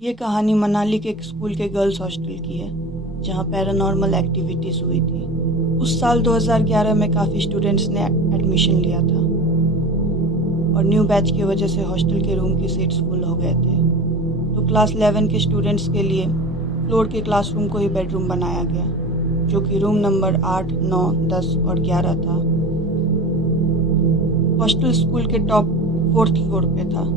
ये कहानी मनाली के एक स्कूल के गर्ल्स हॉस्टल की है, जहाँ पैरानॉर्मल एक्टिविटीज़ हुई थी। उस साल 2011 में काफ़ी स्टूडेंट्स ने एडमिशन लिया था और न्यू बैच की वजह से हॉस्टल के रूम की सीट्स फुल हो गए थे। तो क्लास 11 के स्टूडेंट्स के लिए फ्लोर के क्लासरूम को ही बेडरूम बनाया गया, जो कि रूम नंबर 8, 9, 10 और 11 था। हॉस्टल स्कूल के टॉप 4th फ्लोर पे था।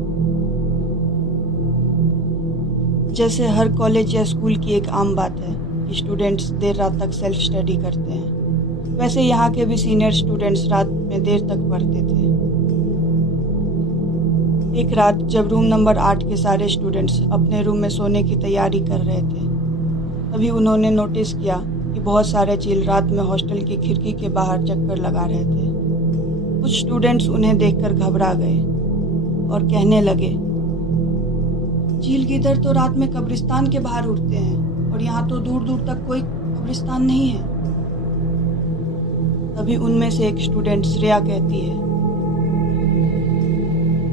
जैसे हर कॉलेज या स्कूल की एक आम बात है कि स्टूडेंट्स देर रात तक सेल्फ स्टडी करते हैं, वैसे यहाँ के भी सीनियर स्टूडेंट्स रात में देर तक पढ़ते थे। एक रात जब रूम नंबर 8 के सारे स्टूडेंट्स अपने रूम में सोने की तैयारी कर रहे थे, तभी उन्होंने नोटिस किया कि बहुत सारे चील रात में हॉस्टल की खिड़की के बाहर चक्कर लगा रहे थे। कुछ स्टूडेंट्स उन्हें देखकर घबरा गए और कहने लगे, चील गीदड़ तो रात में कब्रिस्तान के बाहर उड़ते हैं और यहाँ तो दूर दूर तक कोई कब्रिस्तान नहीं है। तभी उनमें से एक स्टूडेंट श्रेया कहती है,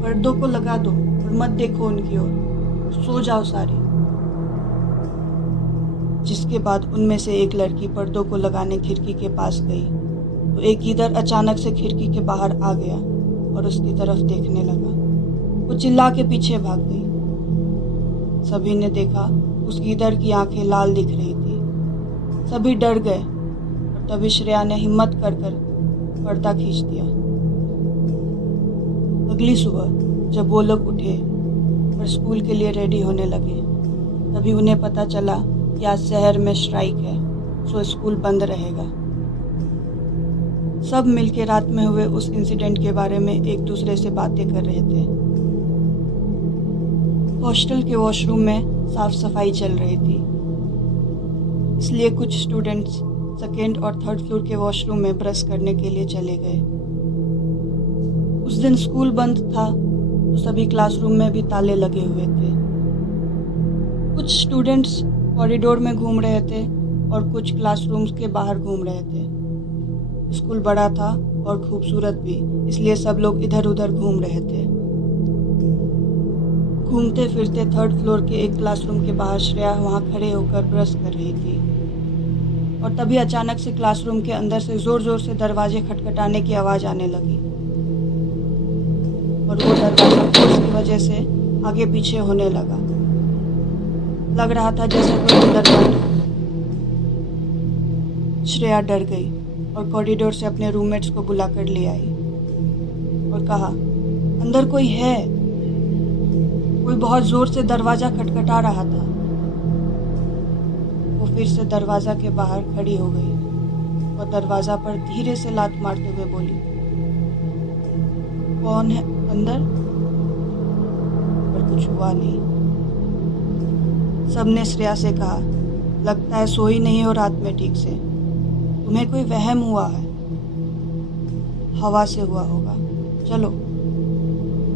पर्दों को लगा दो और मत देखो उनकी ओर, सो जाओ सारे। जिसके बाद उनमें से एक लड़की पर्दों को लगाने खिड़की के पास गई तो एक गीदड़ अचानक से खिड़की के बाहर आ गया और उसकी तरफ देखने लगा। वो चिल्ला के पीछे भाग गई। सभी ने देखा उस गीदड़ की आंखें लाल दिख रही थी। सभी डर गए और तभी श्रेया ने हिम्मत कर पर्दा खींच दिया। अगली सुबह जब वो लोग उठे और स्कूल के लिए रेडी होने लगे, तभी उन्हें पता चला कि आज शहर में स्ट्राइक है, सो स्कूल बंद रहेगा। सब मिलके रात में हुए उस इंसिडेंट के बारे में एक दूसरे से बातें कर रहे थे। हॉस्टल के वॉशरूम में साफ सफाई चल रही थी, इसलिए कुछ स्टूडेंट्स सेकेंड और थर्ड फ्लोर के वॉशरूम में ब्रश करने के लिए चले गए। उस दिन स्कूल बंद था तो सभी क्लासरूम में भी ताले लगे हुए थे। कुछ स्टूडेंट्स कॉरिडोर में घूम रहे थे और कुछ क्लासरूम्स के बाहर घूम रहे थे। स्कूल बड़ा था और खूबसूरत भी, इसलिए सब लोग इधर उधर घूम रहे थे। घूमते फिरते थर्ड फ्लोर के एक क्लासरूम के बाहर श्रेया वहां खड़े होकर ब्रश कर रही थी और तभी अचानक से क्लासरूम के अंदर से जोर जोर से दरवाजे खटखटाने की आवाज़ आने लगी और वो दरवाजा फोर्स की वजह से आगे पीछे होने लगा। लग रहा था जैसे कोई अंदर बंद हो। श्रेया डर गई और कॉरिडोर से अपने रूममेट्स को बुलाकर ले आई और कहा, अंदर कोई है। कोई बहुत जोर से दरवाजा खटखटा रहा था। वो फिर से दरवाजा के बाहर खड़ी हो गई और दरवाजा पर धीरे से लात मारते हुए बोली, कौन है अंदर? पर कुछ हुआ नहीं। सबने श्रेया से कहा, लगता है सोई नहीं हो रात में ठीक से, तुम्हें कोई वहम हुआ है, हवा से हुआ होगा, चलो।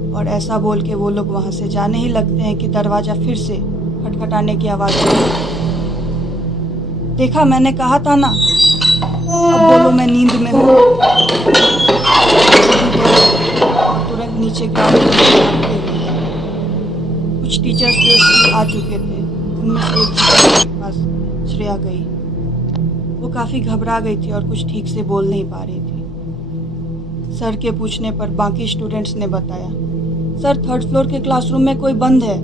और ऐसा बोल के वो लोग वहां से जाने ही लगते हैं कि दरवाजा फिर से खटखटाने की आवाज आई। देखा, मैंने कहा था ना, अब बोलो मैं नींद में हूँ। तुरंत नीचे ग्राउंड में भागते हुए कुछ टीचर्स जो स्कूल आ चुके थे, उनमें से एक टीचर के पास श्रेया गई। वो काफ़ी घबरा गई थी और कुछ ठीक से बोल नहीं पा रही थी। सर के पूछने पर बाकी स्टूडेंट्स ने बताया, सर थर्ड फ्लोर के क्लासरूम में कोई बंद है,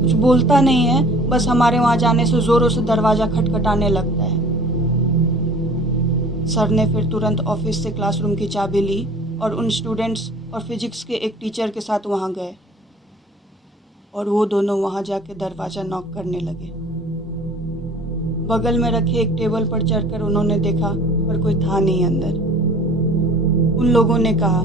कुछ बोलता नहीं है, बस हमारे वहाँ जाने से जोरों से दरवाज़ा खटखटाने लगता है। सर ने फिर तुरंत ऑफिस से क्लासरूम की चाबी ली और उन स्टूडेंट्स और फिजिक्स के एक टीचर के साथ वहाँ गए और वो दोनों वहाँ जाके दरवाज़ा नॉक करने लगे। बगल में रखे एक टेबल पर चढ़कर उन्होंने देखा पर कोई था नहीं अंदर। उन लोगों ने कहा,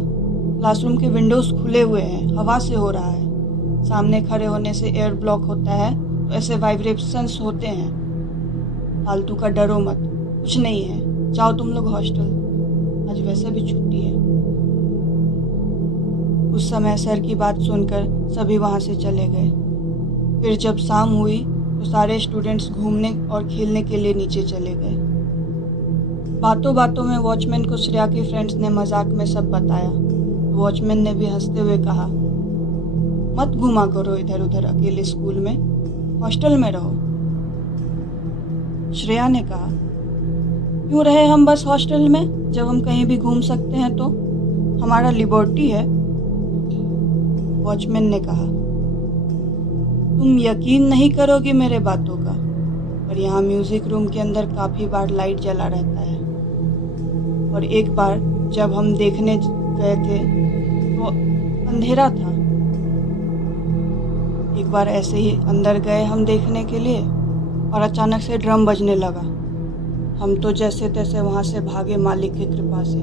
क्लासरूम के विंडोज खुले हुए हैं, हवा से हो रहा है, सामने खड़े होने से एयर ब्लॉक होता है तो ऐसे वाइब्रेशंस होते हैं, फालतू का डरो मत, कुछ नहीं है, जाओ तुम लोग हॉस्टल, आज वैसे भी छुट्टी है। उस समय सर की बात सुनकर सभी वहाँ से चले गए। फिर जब शाम हुई तो सारे स्टूडेंट्स घूमने और खेलने के लिए नीचे चले गए। बातों बातों में वॉचमैन को श्रेया के फ्रेंड्स ने मजाक में सब बताया। वॉचमैन ने भी हंसते हुए कहा, मत घुमा करो इधर उधर अकेले स्कूल में, हॉस्टल में रहो। श्रेया ने कहा, क्यों रहे हम बस हॉस्टल में जब हम कहीं भी घूम सकते हैं? तो हमारा लिबर्टी है। वॉचमैन ने कहा, तुम यकीन नहीं करोगी मेरे बातों का, पर यहाँ म्यूजिक रूम के अंदर काफ़ी बार लाइट जला रहता है। और एक बार जब हम देखने गए थे तो अंधेरा था। एक बार ऐसे ही अंदर गए हम देखने के लिए और अचानक से ड्रम बजने लगा। हम तो जैसे तैसे वहाँ से भागे मालिक की कृपा से।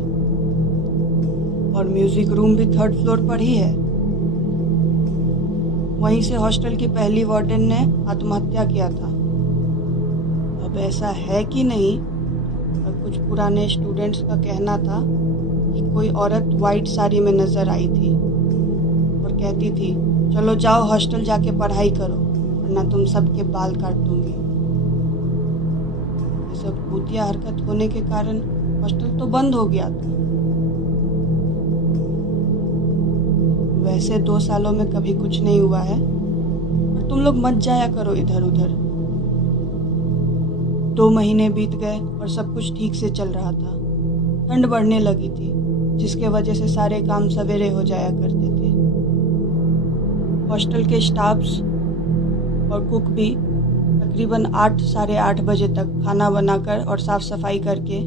और म्यूजिक रूम भी 3rd फ्लोर पर ही है। वहीं से हॉस्टल की पहली वार्डन ने आत्महत्या किया था। अब ऐसा है कि नहीं, पर कुछ पुराने स्टूडेंट्स का कहना था कि कोई औरत वाइट साड़ी में नजर आई थी और कहती थी, चलो जाओ हॉस्टल जाके पढ़ाई करो वरना तुम सबके बाल काट दूंगी। ये सब भूतिया हरकत होने के कारण हॉस्टल तो बंद हो गया था। वैसे 2 सालों में कभी कुछ नहीं हुआ है, पर तुम लोग मत जाया करो इधर उधर। 2 महीने बीत गए और सब कुछ ठीक से चल रहा था। ठंड बढ़ने लगी थी, जिसके वजह से सारे काम सवेरे हो जाया करते थे। हॉस्टल के स्टाफ्स और कुक भी तकरीबन 8 साढ़े 8 बजे तक खाना बनाकर और साफ सफाई करके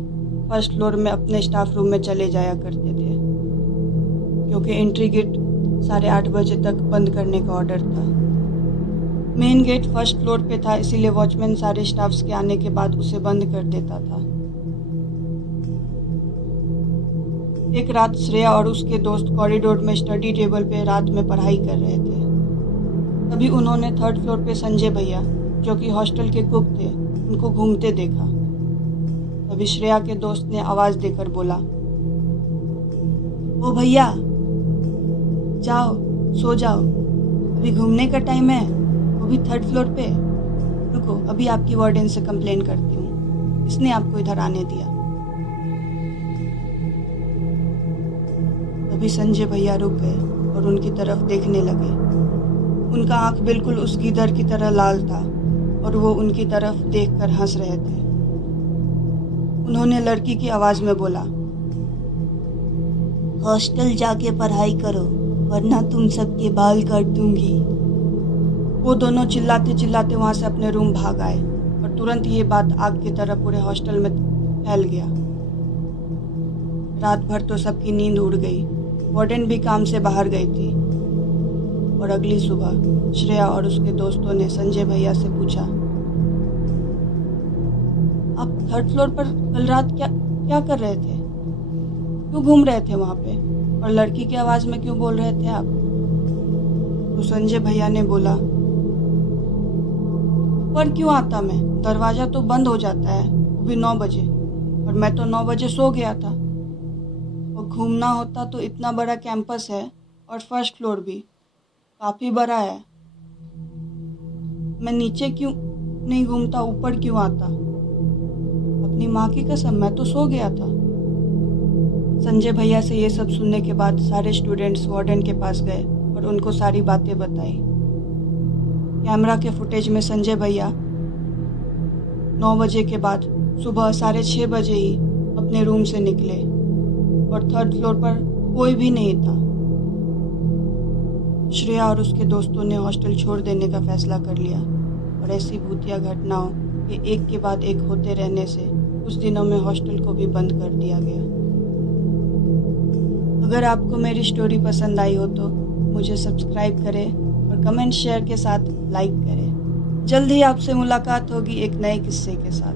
1st फ्लोर में अपने स्टाफ रूम में चले जाया करते थे, क्योंकि एंट्री गेट 8:30 बजे तक बंद करने का ऑर्डर था। मेन गेट 1st फ्लोर पे था, इसीलिए वॉचमैन सारे स्टाफ्स के आने के बाद उसे बंद कर देता था। एक रात श्रेया और उसके दोस्त कॉरिडोर में स्टडी टेबल पे रात में पढ़ाई कर रहे थे। तभी उन्होंने 3rd फ्लोर पे संजय भैया, जो कि हॉस्टल के कुक थे, उनको घूमते देखा। तभी श्रेया के दोस्त ने आवाज़ देकर बोला, ओ भैया, जाओ सो जाओ, अभी घूमने का टाइम है, वो भी 3rd फ्लोर पे। रुको, अभी आपकी वार्डन से कंप्लेन करती हूँ, इसने आपको इधर आने दिया। तभी संजय भैया रुक गए और उनकी तरफ देखने लगे। उनका आंख बिल्कुल उस गीदड़ की तरह लाल था और वो उनकी तरफ देखकर हंस रहे थे। उन्होंने लड़की की आवाज़ में बोला, हॉस्टल जाके पढ़ाई करो वरना तुम सबके बाल काट दूंगी। वो दोनों चिल्लाते चिल्लाते वहाँ से अपने रूम भाग आए और तुरंत ये बात आग की तरह पूरे हॉस्टल में फैल गया। रात भर तो सबकी नींद उड़ गई। वार्डन भी काम से बाहर गई थी। और अगली सुबह श्रेया और उसके दोस्तों ने संजय भैया से पूछा, आप 3rd फ्लोर पर कल रात क्या कर रहे थे? क्यों घूम रहे थे वहाँ पे? और लड़की की आवाज़ में क्यों बोल रहे थे आप? तो संजय भैया ने बोला, पर क्यों आता मैं? दरवाज़ा तो बंद हो जाता है, वो भी 9 बजे, और मैं तो 9 बजे सो गया था। और घूमना होता तो इतना बड़ा कैंपस है और 1st फ्लोर भी काफ़ी बड़ा है, मैं नीचे क्यों नहीं घूमता, ऊपर क्यों आता? अपनी माँ की कसम, मैं तो सो गया था। संजय भैया से ये सब सुनने के बाद सारे स्टूडेंट्स वार्डन के पास गए और उनको सारी बातें बताई। कैमरा के फुटेज में संजय भैया 9 बजे के बाद सुबह 6:30 बजे ही अपने रूम से निकले और 3rd फ्लोर पर कोई भी नहीं था। श्रेया और उसके दोस्तों ने हॉस्टल छोड़ देने का फैसला कर लिया और ऐसी भूतिया घटनाओं के एक के बाद एक होते रहने से कुछ दिनों में हॉस्टल को भी बंद कर दिया गया। अगर आपको मेरी स्टोरी पसंद आई हो तो मुझे सब्सक्राइब करें और कमेंट शेयर के साथ लाइक करें। जल्द ही आपसे मुलाकात होगी एक नए किस्से के साथ।